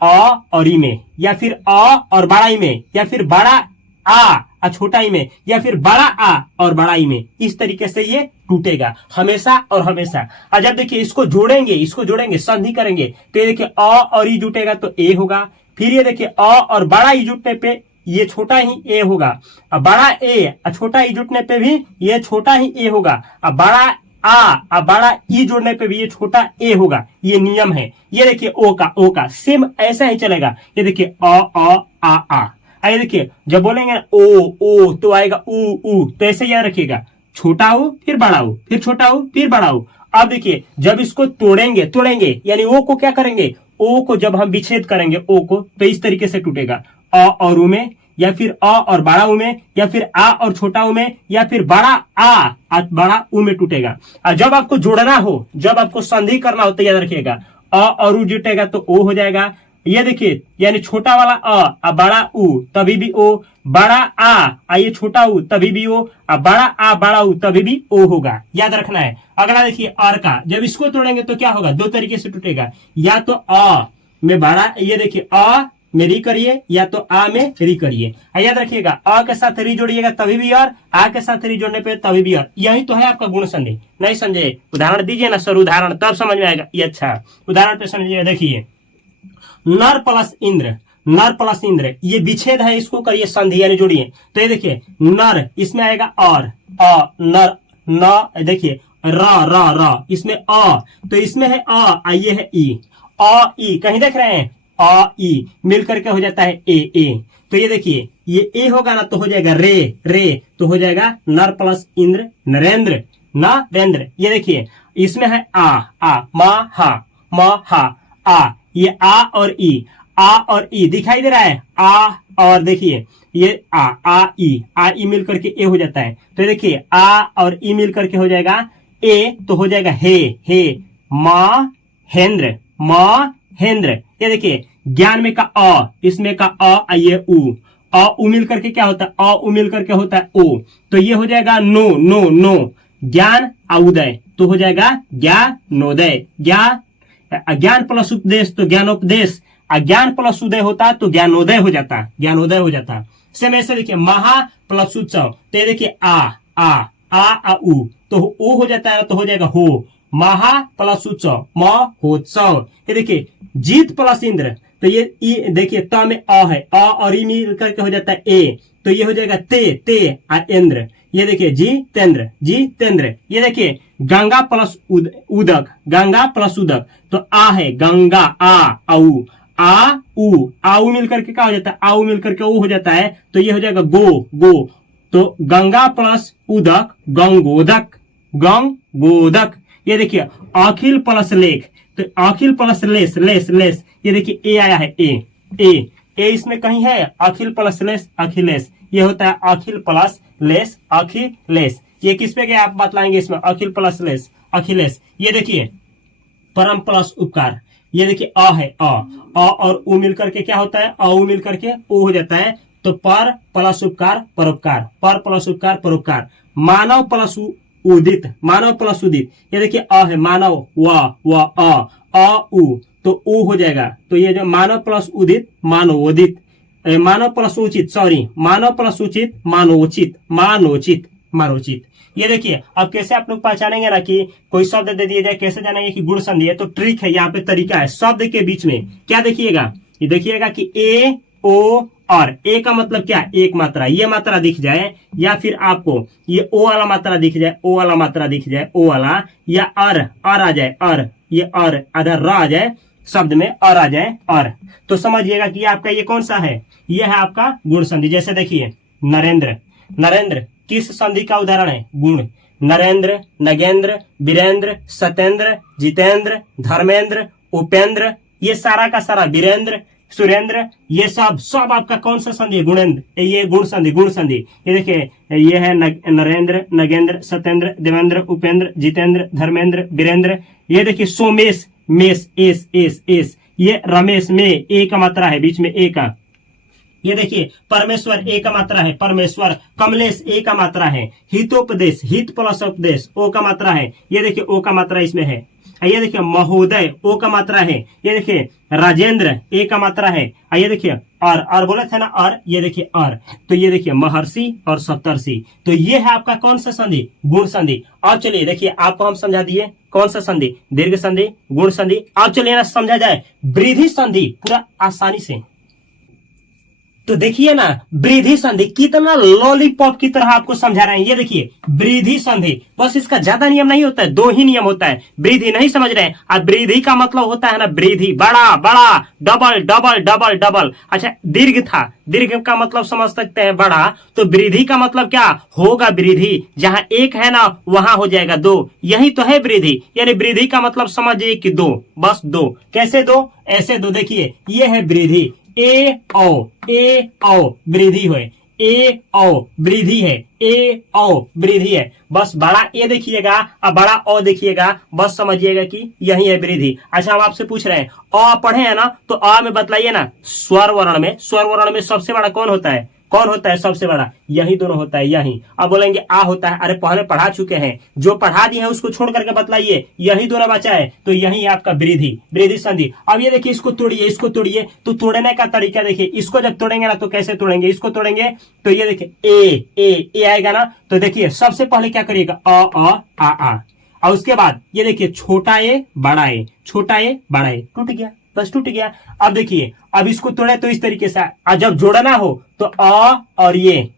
अ और ई में, या फिर अ और बड़ा ई में, या फिर बड़ा आ छोटा ई में, या फिर बड़ा आ और बड़ा ई में। इस तरीके से ये टूटेगा हमेशा और हमेशा। और जब देखिए इसको जोड़ेंगे संधि करेंगे, तो ये देखिए अ और ई जुटेगा तो ए होगा, फिर ये देखिए अ और बड़ा ई जुटने पे ये छोटा ही ए होगा, अब बड़ा ए छोटा ई जुटने पे भी ये छोटा ही ए होगा, अब बड़ा आ बड़ा ई जोड़ने पे भी ये छोटा ए होगा। ये नियम है। ये देखिए ओ का सेम ऐसा ही चलेगा। ये देखिए आ आइए देखिए जब बोलेंगे ओ तो आएगा ऊ, तो ऐसे याद रखिएगा, छोटा ओ फिर बड़ा ओ, फिर छोटा ओ फिर बड़ा ओ। अब देखिए जब इसको तोड़ेंगे यानी ओ को क्या करेंगे, ओ को जब हम विच्छेद करेंगे ओ को, तो इस तरीके से टूटेगा, अ और ऊ में, या फिर अ और बड़ा ऊ में, या फिर आ और छोटा ऊ में, या फिर बड़ा आ बड़ा ऊ में टूटेगा। और जब आपको जोड़ना हो, जब आपको संधि करना हो तो याद रखिएगा, अ और ऊ जुटेगा तो ओ हो जाएगा, ये देखिए यानी छोटा वाला अ बड़ा उ तभी भी ओ, बड़ा आ ये छोटा उ तभी भी ओ, बड़ा आ बड़ा उ तभी भी ओ होगा, याद रखना है। अगला देखिए अर का, जब इसको तोड़ेंगे तो क्या होगा, दो तरीके से टूटेगा, या तो अ में बड़ा, ये देखिए अ में री करिए या तो आ में री करिए। याद रखिएगा अ के साथ री जोड़िएगा तभी भी और, आ के साथ री जोड़ने पे तभी भी और। यही तो है आपका गुण संधि। नहीं समझे, उदाहरण दीजिए ना सर, उदाहरण तब समझ में आएगा। ये अच्छा उदाहरण पे समझिएगा, देखिए नर प्लस इंद्र, नर प्लस इंद्र ये विच्छेद है, इसको करिए संधि यानी जोड़िए। तो ये देखिए नर इसमें आएगा और नर, न देखिए र इसमें तो इसमें है ये है ई, ई कहीं देख रहे हैं, ई मिल करके हो जाता है ए। तो ये देखिए ये ए होगा ना तो हो जाएगा रे तो हो जाएगा नर प्लस इंद्र नरेंद्र, नरेंद्र। ये देखिए इसमें है आ मा हा आ, ये आ और ई दिखाई दे रहा है, आ और देखिए ये आ ई मिल करके ए हो जाता है। तो देखिए आ और ई मिल करके हो जाएगा ए, तो हो जाएगा हे महेंद्र, महेंद्र। ये देखिए ज्ञान में का अ, इसमें का ये उ मिल करके क्या होता है, उ मिल करके होता है ओ, तो ये हो जाएगा नो ज्ञान उदय, तो हो जाएगा ज्ञानोदय। ज्ञान प्लस उपदेश तो ज्ञानोपदेश, अज्ञान प्लस उदय होता तो ज्ञानोदय हो जाता, ज्ञानोदय हो जाता। सेम ऐसे देखिए महा प्लस उत्सव, तो ये देखिए आ उ तो ओ हो जाता है तो हो जाएगा हो, महा प्लस उत्सव महोत्सव। ये देखिए जीत प्लस इंद्र, तो ये ई देखिए त में अ है, अ और ई मिल करके हो जाता है ए, तो ये हो जाएगा ते इंद्र। ये देखिए जीतेंद्र। ये देखिए गंगा प्लस उदक, गंगा प्लस उदक, तो आ है गंगा आऊ मिल करके क्या हो जाता है, आऊ मिल करके ओ हो जाता है, तो ये हो जाएगा गो, तो गंगा प्लस उदक गंगोदक। ये देखिए अखिल प्लस लेख, तो अखिल प्लस लेस, ये देखिए ए आया है ए इसमें कहीं है, अखिल प्लस लेस अखिलेश, ये होता है अखिल प्लस लेस अखिलेश। ये किस पे गया आप बतलाएंगे, इसमें अखिल प्लस लेस अखिलेश। ये देखिए परम प्लस उपकार, ये देखिए अ है अ और उ मिल करके क्या होता है, उ मिल करके ओ हो जाता है, तो पर प्लस उपकार परोपकार, पर प्लस उपकार परोपकार। मानव प्लस उदित, मानव प्लस उदित, ये देखिए अ है मानव व उ तो उ हो जाएगा, तो ये जो मानव प्लस उदित मानवोदित, मानव प्लस उचित मानव प्लस उचित मानोचित। ये देखिए अब कैसे आप लोग पहचानेंगे ना कि कोई शब्द दे दिया जाए, कैसे जानेंगे कि गुण संधि है, तो ट्रिक है यहाँ पे, तरीका है। शब्द के बीच में क्या देखिएगा, ये देखिएगा कि ए ओ और, ए का मतलब क्या, एक मात्रा, ये मात्रा दिख जाए, या फिर आपको ये ओ वाला मात्रा दिख जाए, ओ वाला मात्रा दिख जाए, ओ वाला, या अर आ जाए, ये अधर र आ जाए, शब्द में आ जाए तो समझिएगा कि आपका ये कौन सा है, ये है आपका गुण संधि। जैसे देखिए नरेंद्र किस संधि का उदाहरण है, गुण। नरेंद्र, नगेंद्र, वीरेंद्र, सत्येंद्र, जितेंद्र, धर्मेंद्र, उपेंद्र, ये सारा का सारा, वीरेंद्र, सुरेंद्र, ये सब आपका कौन सा संधि, गुणेंद्र, ये गुण संधि। ये देखिए ये है नरेंद्र, नगेंद्र, सत्येंद्र, देवेंद्र, उपेंद्र, जितेंद्र, धर्मेंद्र, वीरेंद्र। ये देखिए सोमेश, मेष एस, ये रमेश में ए का मात्रा है, बीच में ए का। ये देखिए परमेश्वर ए का मात्रा है, परमेश्वर। कमलेश ए का मात्रा है। हितोपदेश, हित प्लस उपदेश ओ का मात्रा है, ये देखिए ओ का मात्रा इसमें है। ये देखिए महोदय ओ का मात्रा है। ये देखिए राजेंद्र ए का मात्रा है। ये देखिए और बोले थे ना और, ये देखिए और, तो ये देखिए महर्षि और सप्तर्षि। तो ये है आपका कौन सा संधि, गुण संधि। अब चलिए देखिए आपको हम समझा दिए कौन सा संधि, दीर्घ संधि, गुण संधि। अब चलिए ना समझा जाए वृद्धि संधि पूरा आसानी से। तो देखिए ना वृद्धि संधि कितना लॉलीपॉप की तरह आपको समझा रहे हैं। ये देखिए वृद्धि संधि, बस इसका ज्यादा नियम नहीं होता है, दो ही नियम होता है। वृद्धि नहीं समझ रहे हैं, अब वृद्धि का मतलब होता है ना वृद्धि, बड़ा बड़ा, डबल डबल डबल डबल। अच्छा दीर्घ था, दीर्घ का मतलब समझ सकते हैं बड़ा, तो वृद्धि का मतलब क्या होगा, वृद्धि जहां एक है ना वहां हो जाएगा दो, यही तो है वृद्धि। यानी वृद्धि का मतलब समझिए कि दो, बस दो। कैसे दो, ऐसे दो। देखिए ये है वृद्धि, ए ओ वृद्धि हुए, ए औ वृद्धि है, ए औ वृद्धि है। बस बड़ा ए देखिएगा और बड़ा औ देखिएगा, बस समझिएगा कि यही है वृद्धि। अच्छा हम आपसे पूछ रहे हैं, अ पढ़े हैं ना, तो अ में बतलाइए ना, स्वर वर्ण में सबसे बड़ा कौन होता है? कौन होता है सबसे बड़ा? यही दोनों होता है, यही। अब बोलेंगे आ होता है, अरे पहले पढ़ा चुके हैं, जो पढ़ा दिए हैं उसको छोड़ करके बतलाइए, यही दोनों बचा है, तो यही है आपका वृद्धि संधि। अब ये देखिए, इसको तोड़िए, तो तोड़ने का तरीका देखिए, इसको जब तोड़ेंगे ना तो कैसे तोड़ेंगे, इसको तोड़ेंगे तो ये देखिए ए आएगा ना, तो देखिए सबसे पहले क्या करिएगा, आ और उसके बाद ये देखिए छोटा ए बड़ा ए, टूट गया, बस टूट गया। अब देखिए, अब इसको तोड़े तो इस तरीके से, जब जोड़ना हो तो अ और ये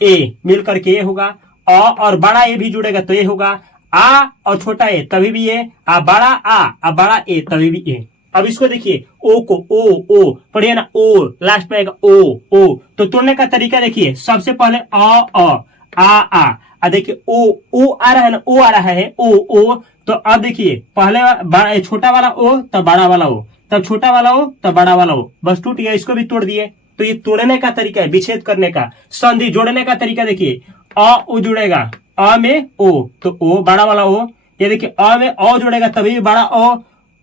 ए मिल करके ये होगा, अ और बड़ा ए भी जुड़ेगा तो ये होगा, आ और छोटा ए तभी भी ये, बड़ा ए तभी भी ए। अब इसको देखिए, ओ को ओ पढ़िए ना, ओ लास्ट में आएगा ओ, तो तोड़ने का तरीका देखिए, सबसे पहले आ देखिए, ओ आ रहा है ना, ओ आ रहा है, ओ तो अब देखिए पहले छोटा वाला ओ, तब बड़ा वाला ओ, तब छोटा वाला ओ, तब बड़ा वाला ओ, बस टूट गया। इसको भी तोड़ दिए। तो ये तोड़ने का तरीका है, विच्छेद करने का। संधि जोड़ने का तरीका देखिए, अ ओ जुड़ेगा, अ में ओ तो ओ बड़ा वाला ओ, ये देखिए अ में ओ जुड़ेगा तभी भी बड़ा ओ,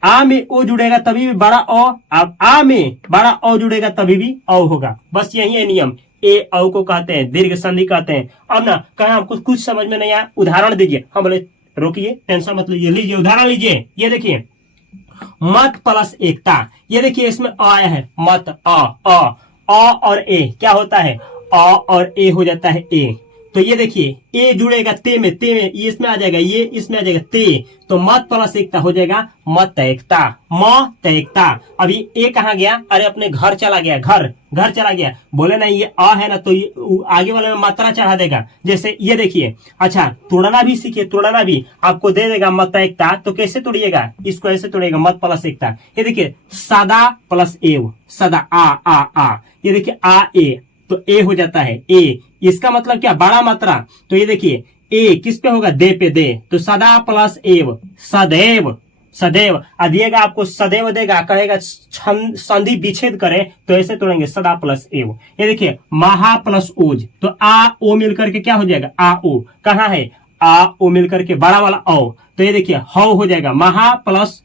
आ में ओ जुड़ेगा तभी भी बड़ा ओ, अब आ में बड़ा ओ जुड़ेगा तभी भी ओ होगा। बस यही है नियम। ए औ को कहते हैं दीर्घ संधि कहते हैं। अब ना कहें हमको कुछ समझ में नहीं आया, उदाहरण दीजिए। हम बोले रोकिए, टेंशन मत लीजिए, लीजिए उदाहरण लीजिए। ये देखिए, मत प्लस एकता, ये देखिए इसमें आया है मत, अ और ए क्या होता है, अ और ए हो जाता है ए। तो ये देखिए, ए जुड़ेगा ते में, ये इसमें आ जाएगा, ये इसमें आ जाएगा ते, तो मत प्लस एकता हो जाएगा मत एकता, म एकता। अभी ए कहाँ गया? अरे अपने घर चला गया, घर चला गया। बोले ना ये अ है ना, तो ये आगे वाले में मात्रा चढ़ा देगा। जैसे ये देखिए, अच्छा तोड़ना भी सीखिए, तोड़ना भी आपको दे देगा मत एकता, तो कैसे तोड़िएगा? इसको ऐसे तोड़िएगा, मत प्लस एकता। ये देखिए सदा प्लस एव, सदा आ, ये देखिए आ ए, तो ए हो जाता है ए। इसका मतलब क्या? बड़ा मात्रा। तो ये देखिए ए किस पे होगा? दे पे, दे, तो सदा प्लस एव, सदैव दिएगा आपको, सदैव देगा, कहेगा संधि विच्छेद करें तो ऐसे तोड़ेंगे, सदा प्लस एव। ये देखिए महा प्लस ओज, तो आ ओ मिलकर के क्या हो जाएगा? आ ओ। कहाँ है? आ ओ मिलकर के बड़ा वाला ओ, तो ये देखिए हौ हो जाएगा, महा प्लस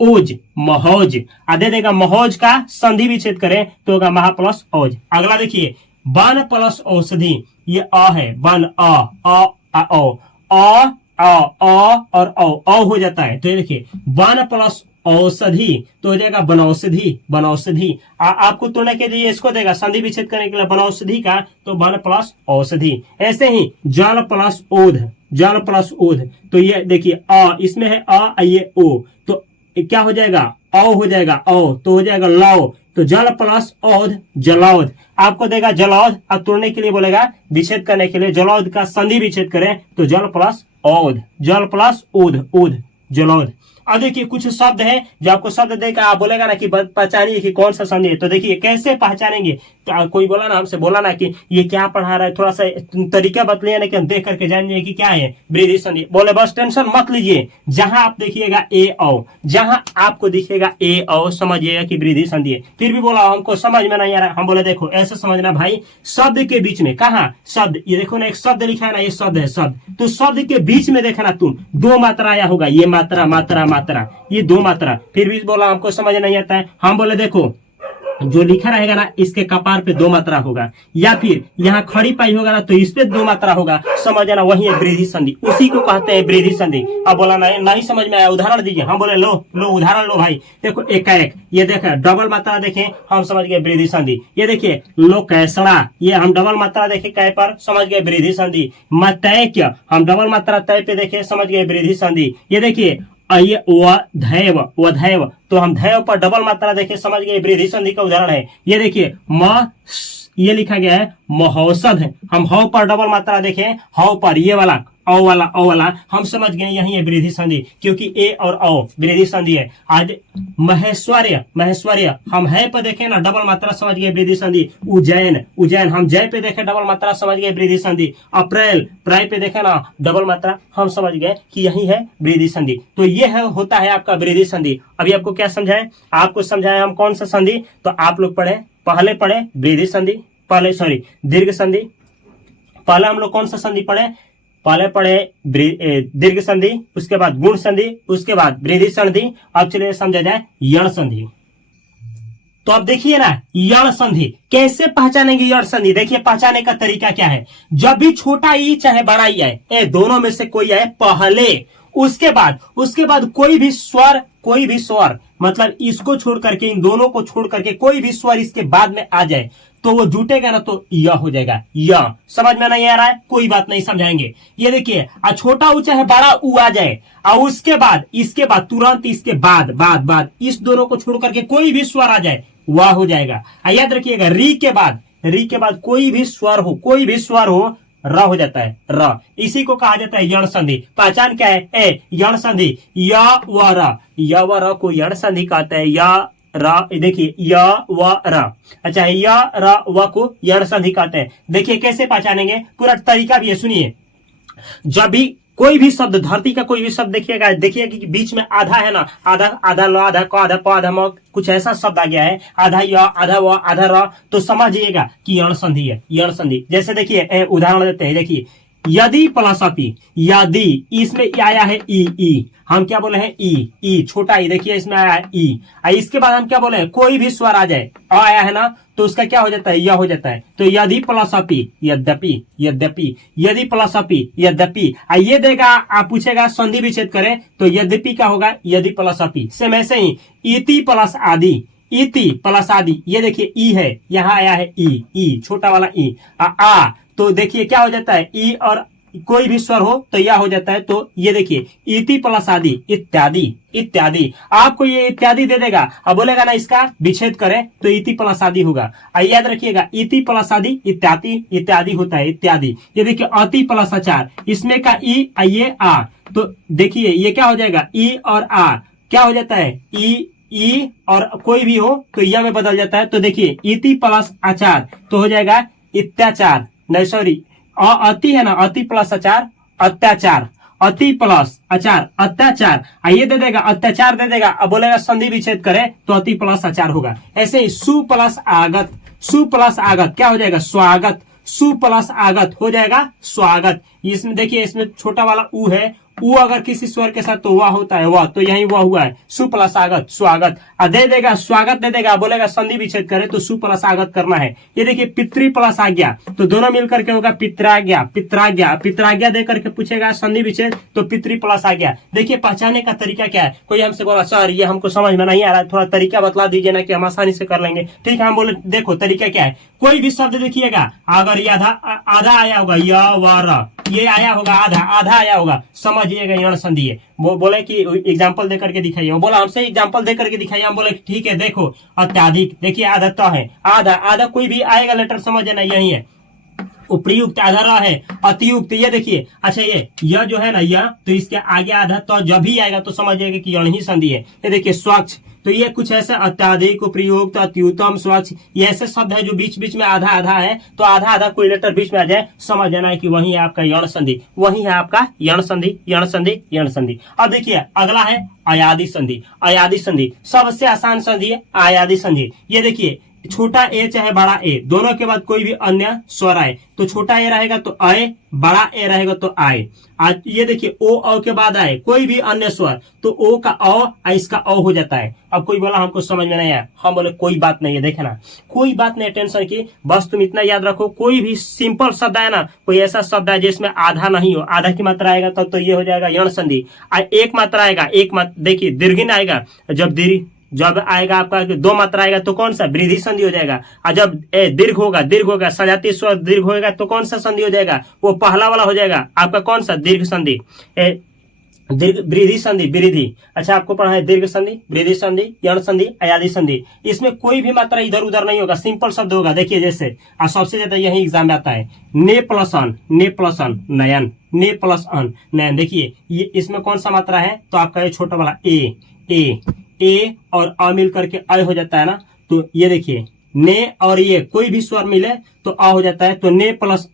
ओज, महौज। दे देगा महौज का संधि विच्छेद करें तो होगा महा प्लस औज। अगला देखिए, वन प्लस औषधि, ये अ है, वन और औ हो जाता है। तो ये देखिए वन प्लस औषधि तो हो जाएगा बनौषधि। आपको तोड़ने के लिए इसको देगा, संधि विच्छेद करने के लिए बनौषधि का, तो वन प्लस औषधि। ऐसे ही जल प्लस ओध, तो ये देखिए अ इसमें है, अ ये ओ, तो क्या हो जाएगा? औ हो जाएगा, औ तो हो जाएगा लौ, तो जल प्लस औध जलौध। आपको देगा जलौध, अब तोड़ने के लिए बोलेगा विच्छेद करने के लिए, जलौध का संधि विच्छेद करें तो जल प्लस ओध जलौध। अब देखिए कुछ शब्द है जो आपको शब्द देगा, आप बोलेगा ना कि पहचानिए कि कौन सा संधि है। तो देखिए कैसे पहचानेंगे? तो कोई बोला ना, हमसे बोला ना कि ये क्या पढ़ा रहा है, थोड़ा सा तरीका बतलिए ना कि हम देख करके जान जाए कि क्या है वृद्धि संधि। बोले बस टेंशन मत लीजिए, जहां आप देखिएगा ए औ, जहां आपको दिखेगा ए औ, समझिएगा कि वृद्धि संधि है। फिर भी बोला हमको समझ में नहीं आ रहा, हम बोले देखो ऐसे समझना भाई, शब्द के बीच में, कहा शब्द, ये देखो ना एक शब्द लिखा है ना, ये शब्द है शब्द, तो शब्द के बीच में देखना तुम दो मात्रा आया होगा, ये मात्रा, ये दो मात्रा। फिर भी बोला हमको समझ नहीं आता है, हम बोले देखो जो लिखा रहेगा ना इसके कपार पे दो मात्रा होगा, या फिर यहाँ खड़ी पाई होगा ना तो इस पे दो मात्रा होगा, समझ आना, वही है वृद्धि संधि, उसी को कहते हैं वृद्धि संधि। अब बोला नहीं समझ में आया, उदाहरण दीजिए। हम बोले लो उदाहरण लो भाई, देखो एकाएक, ये देखे डबल मात्रा देखें, हम समझ गए वृद्धि संधि। ये देखिए लो कैसड़ा, ये हम डबल मात्रा देखे कै पर, समझ गए वृद्धि संधि। मतैक्य, हम डबल मात्रा तय पे देखे, समझ गए वृद्धि संधि। ये देखिए ये वधैव, तो हम धैव पर डबल मात्रा देखे, समझ गए वृद्धि संधि का उदाहरण है। ये देखिए ये लिखा गया है महौषध, हम हौ पर डबल मात्रा देखें, हौ पर ये वाला औ वाला हम समझ गए यही है वृद्धि संधि, क्योंकि ए और औ वृद्धि संधि है। आज महेश्वर्य हम है पे देखे ना डबल मात्रा, समझ गए वृद्धि संधि। उज्जैन हम जय पे देखे डबल मात्रा, समझ गए वृद्धि संधि। अप्रैल प्राय पे देखे ना डबल मात्रा, हम समझ गए कि यही है वृद्धि संधि। तो ये है होता है आपका वृद्धि संधि। अभी आपको क्या समझाए? आपको समझाए हम कौन सा संधि, तो आप लोग पहले पढ़े वृद्धि संधि, पहले सॉरी दीर्घ संधि, पहले हम लोग कौन सा संधि पढ़े, पहले पढ़े दीर्घ संधि, उसके बाद गुण संधि, उसके बाद वृद्धि संधि। अब चलिए समझा जाए यण संधि। तो अब देखिए ना यण संधि कैसे पहचानेंगे। यण संधि देखिए पहचाने का तरीका क्या है। जब भी छोटा ई चाहे बड़ा ई आए, दोनों में से कोई आए पहले, उसके बाद कोई भी स्वर मतलब इसको छोड़ करके, इन दोनों को छोड़ करके कोई भी स्वर इसके बाद में आ जाए तो वो जुटेगा ना तो य हो जाएगा। य समझ में नहीं आ रहा है, कोई बात नहीं, समझाएंगे। ये देखिए छोटा ऊ चाहे बड़ा ऊ आ जाए और इसके बाद तुरंत इसके बाद इस दोनों को छोड़ करके कोई भी स्वर आ जाए वह हो जाएगा। याद रखिएगा री के बाद कोई भी स्वर हो र हो जाता है, र। इसी को कहा जाता है यण संधि। पहचान क्या है, यण संधि य व र को यण संधि कहते हैं। य र देखिए य व र, अच्छा य र व को यण संधि कहते हैं। देखिए कैसे पहचानेंगे, पूरा तरीका भी है, सुनिए। जब भी कोई भी शब्द, धरती का कोई भी शब्द देखिएगा कि बीच में आधा है ना, आधा ल, आधा क, आधा प, आधा म, कुछ ऐसा शब्द आ गया है, आधा य, आधा व, आधा र, तो समझिएगा कि यण संधि है, यण संधि। जैसे देखिए उदाहरण देते हैं, देखिए यदि प्लस अपी, यदि इसमें आया है ई, हम क्या बोले हैं ई, छोटा ई, देखिए इसमें आया है ई। इसके बाद हम क्या बोले हैं, कोई भी स्वर आ जाए, आया है ना, तो उसका क्या हो जाता है, यह हो जाता है। तो यदि प्लस अपी यद्यपि, यदि प्लस अपी यद्यपि, ये देगा, आप पूछेगा संधि विच्छेद करें तो यद्यपि क्या होगा, यदि प्लस अपी। सेम ऐसे ही इति प्लस आदि, ये देखिए ई है, यहाँ आया है ई, छोटा वाला ई, तो देखिए क्या हो जाता है, ई और कोई भी स्वर हो तो यह हो जाता है। तो ये देखिए इति प्लस आदि, इत्यादि, आपको ये इत्यादि दे देगा, अब बोलेगा ना इसका विच्छेद करें तो इति प्लस आदि होगा। याद रखिएगा इति प्लस आदि इत्यादि होता है, इत्यादि। ये देखिए अति प्लस आचार, इसमें का ई, ये आ, तो देखिए ये क्या हो जाएगा, ई और आ क्या हो जाता है, ई और कोई भी हो तो यह में बदल जाता है। तो देखिए इति प्लस आचार तो हो जाएगा इत्याचार, नहीं सॉरी अति है ना, अति प्लस आचार अत्याचार, अति प्लस आचार अत्याचार, ये दे देगा अत्याचार दे देगा, अब बोलेगा संधि विच्छेद करे तो अति प्लस आचार होगा। ऐसे ही सु प्लस आगत क्या हो जाएगा, स्वागत, सु प्लस आगत हो जाएगा स्वागत। इसमें देखिए इसमें छोटा वाला ऊ है, ऊ अगर किसी स्वर के साथ तो वह होता है, वह तो यही वह हुआ है, सु प्लस आगत स्वागत। दे देगा स्वागत दे देगा, बोलेगा संधि विच्छेद करे तो सु प्लस आगत करना है। ये देखिए पितृ प्लस आज्ञा, तो दोनों मिलकर के होगा पित्राज्ञा दे करके पूछेगा संधि विच्छेद तो पितृ प्लस आज्ञा। देखिए पहचाने का तरीका क्या है। कोई हमसे बोला सर ये हमको समझ में नहीं आ रहा है, थोड़ा तरीका बतला दीजिए ना कि हम आसानी से कर लेंगे। ठीक है, हम बोले देखो तरीका क्या है। कोई भी शब्द देखिएगा अगर ये आधा आया होगा, य व र, ये आया होगा आधा आया होगा, समझिएगा यण संधि है। वो बोले कि एग्जांपल देकर के दिखाइए, वो बोला हमसे एग्जांपल देकर के दिखाइए, हम बोले ठीक है देखो अत्याधिक, देखिए आधा तो है, आधा कोई भी आएगा लेटर समझ जाना यही है। उपयुक्त आधा र है, अतियुक्त ये देखिए, अच्छा यह जो है ना यह, तो इसके आगे आधा तो जब भी आएगा तो समझिएगा कि यण ही संधि है। ये देखिए स्वच्छ, तो ये कुछ ऐसे अत्याधिक, उपयुक्त, अत्युत्तम, स्वच्छ, ये ऐसे शब्द है जो बीच बीच में आधा है, तो आधा कोई लेटर बीच में आ जाए समझ जाना है कि वही है आपका यण संधि, वही है आपका यण संधि। अब देखिए अगला है अयादि संधि, सबसे आसान संधि है अयादि संधि। ये देखिए छोटा ए चाहे बड़ा ए, दोनों के बाद कोई भी अन्य स्वर आए तो छोटा ए रहेगा तो अय, बड़ा ए रहेगा तो आए। आज ये देखिए ओ के बाद आए कोई भी अन्य स्वर तो ओ का अ, इसका अ हो जाता है। अब कोई बोला हमको समझ में नहीं आया, हम बोले कोई बात नहीं है, देखे ना कोई बात नहीं, टेंशन की, बस तुम इतना याद रखो कोई भी सिंपल शब्द है ना, कोई ऐसा शब्द है जिसमें आधा नहीं हो, आधा की मात्रा आएगा तब तो ये हो जाएगा यण संधि। एक मात्रा आएगा, देखिए दीर्घिन आएगा, जब आएगा आपका दो मात्रा आएगा तो कौन सा, वृद्धि संधि हो जाएगा। और जब दीर्घ होगा सजातीय स्वर दीर्घ होगा तो कौन सा संधि हो जाएगा, वो पहला वाला हो जाएगा आपका कौन सा, दीर्घ संधि, वृद्धि संधि, वृद्धि। अच्छा आपको पढ़ा है दीर्घ संधि, वृद्धि संधि, यण संधि, अयादि संधि। इसमें कोई भी मात्रा इधर उधर नहीं होगा, सिंपल शब्द होगा। देखिए जैसे सबसे ज्यादा यही एग्जाम में आता है, ने प्लस अन नयन, ने प्लस अन नयन। देखिए ये इसमें कौन सा मात्रा है, तो आपका ये छोटा वाला ए और अ मिल करके अ हो जाता है ना, तो ये देखिए ने और ये कोई भी स्वर मिले तो अ हो जाता है, तो ने प्लस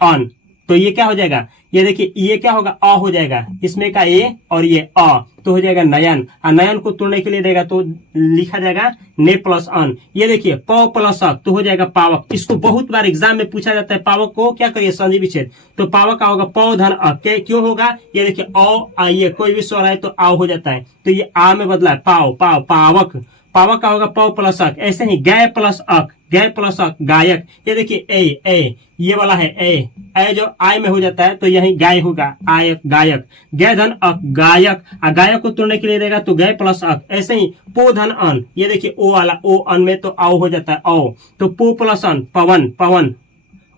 अन तो ये क्या हो जाएगा, ये देखिए ये क्या होगा, अ हो जाएगा, इसमें का ए और ये अ, तो हो जाएगा नयन, और नयन को तोड़ने के लिए देगा तो लिखा जाएगा ने प्लस अन। ये देखिए प प्लस अक तो हो जाएगा पावक। इसको बहुत बार एग्जाम में पूछा जाता है, पावक को क्या करिए संधि विच्छेद, तो पावक का होगा प धन अक, क्यों होगा, ये देखिए अ आइए कोई भी स्वर है तो आ हो जाता है, तो ये आ में बदला है पाव पाव पावक, पावक का होगा प प्लस अक। ऐसे ही गय प्लस अक, गय प्लस अक गायक, ये देखिए ए ये वाला है ए जो आय में हो जाता है तो यही गाय होगा आयक गायक, गय धन अक गायक, और गायक को तोड़ने के लिए देगा तो गय प्लस अक। ऐसे ही पो धन अन, ये देखिए ओ वाला ओ अन में तो आओ हो जाता है औ, तो पो प्लस अन पवन पवन,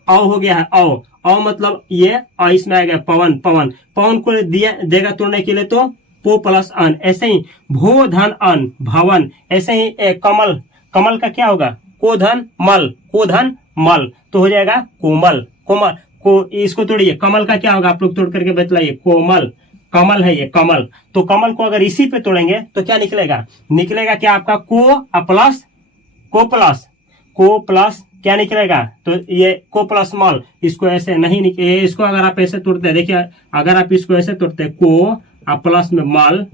औ हो गया है औ मतलब ये इसमें आ गया पवन पवन, पवन को दिया देगा तोड़ने के लिए तो पो प्लस अन। ऐसे ही भो धन अन भवन, ऐसे ही कमल, कमल का क्या होगा को धन मल तो हो जाएगा कोमल, कोमल को इसको तोड़िए, कमल का क्या होगा आप लोग तोड़ करके बतलाइए, कोमल, कमल है ये कमल, तो कमल को अगर इसी पे तोड़ेंगे तो क्या निकलेगा, निकलेगा क्या आपका को प्लस क्या निकलेगा, तो ये को प्लस मल, इसको ऐसे नहीं इसको अगर आप ऐसे तोड़ते हैं, देखिए अगर आप इसको ऐसे तोड़ते हैं को प्लस में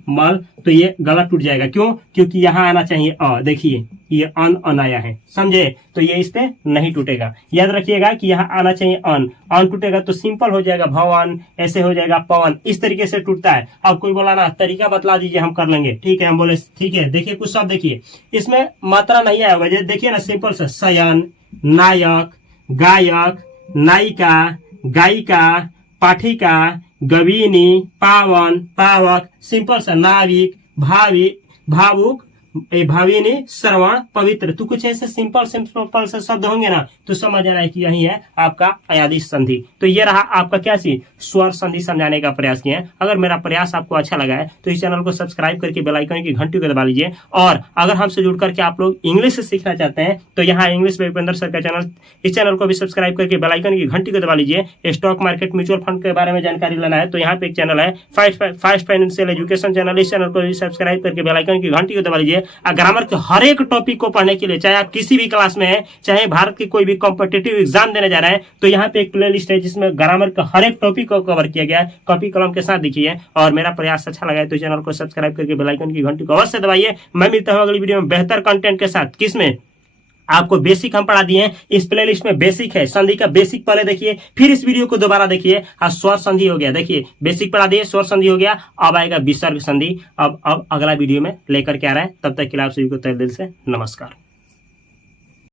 मल तो ये गला टूट जाएगा, क्यों, क्योंकि यहाँ आना चाहिए अ, देखिए ये अन आया है, समझे, तो ये इस पे नहीं टूटेगा। याद रखिएगा कि यहाँ आना चाहिए अन टूटेगा तो सिंपल हो जाएगा भवन, ऐसे हो जाएगा पवन, इस तरीके से टूटता है। अब कोई बोला ना तरीका बतला दीजिए हम कर लेंगे, ठीक है, हम बोले ठीक है। देखिए कुछ शब्द देखिए इसमें मात्रा नहीं आया होगा, देखिए ना सिंपल से शयन, नायक, गायक, नायिका, गायिका, पाठिका, गवीनी, पावन, पावक, सिंपल सा नाविक, भावुक, भाविनी, श्रवण, पवित्र, तो कुछ ऐसे सिंपल से शब्द होंगे ना तो समझ आना है कि यही है आपका अयादि संधि। तो ये रहा आपका क्या चीज, स्वर संधि समझाने का प्रयास किया है। अगर मेरा प्रयास आपको अच्छा लगा है तो इस चैनल को सब्सक्राइब करके बेल आइकन की घंटी को दबा लीजिए, और अगर हमसे जुड़ करके आप लोग इंग्लिश सीखना चाहते हैं तो यहाँ इंग्लिश में उपेंद्र सर का चैनल, इस चैनल को भी सब्सक्राइब करके बेल आइकन की घंटी को दबा लीजिए। स्टॉक मार्केट म्यूचुअल फंड के बारे में जानकारी लेना है तो यहाँ पे एक चैनल है फास्ट फाइनेंशियल एजुकेशन चैनल, इस चैनल को भी सब्सक्राइब करके बेल आइकन की घंटी को दबा लीजिए। ग्रामर के हर एक टॉपिक को पढ़ने के लिए, चाहे आप किसी भी क्लास में हैं, चाहे भारत के कोई भी कॉम्पिटिटिव एग्जाम देने जा रहे हैं, तो यहाँ पे एक प्लेलिस्ट है जिसमें ग्रामर का हर एक टॉपिक को कवर किया गया है, कॉपी कलम के साथ देखिए। और मेरा प्रयास अच्छा लगा है तो चैनल को सब्सक्राइब करके बेल आइकन की घंटी को अवश्य दबाइए। मैं मिलता हूँ अगली वीडियो में बेहतर कंटेंट के साथ, किसमें आपको बेसिक हम पढ़ा दिए हैं, इस प्लेलिस्ट में बेसिक है, संधि का बेसिक पहले देखिए, फिर इस वीडियो को दोबारा देखिए। और स्वर संधि हो गया, देखिए बेसिक पढ़ा दिए, स्वर संधि हो गया, अब आएगा विसर्ग संधि। अब अगला वीडियो में लेकर के आ रहा है, तब तक के लिए आप सभी को तहे दिल से नमस्कार।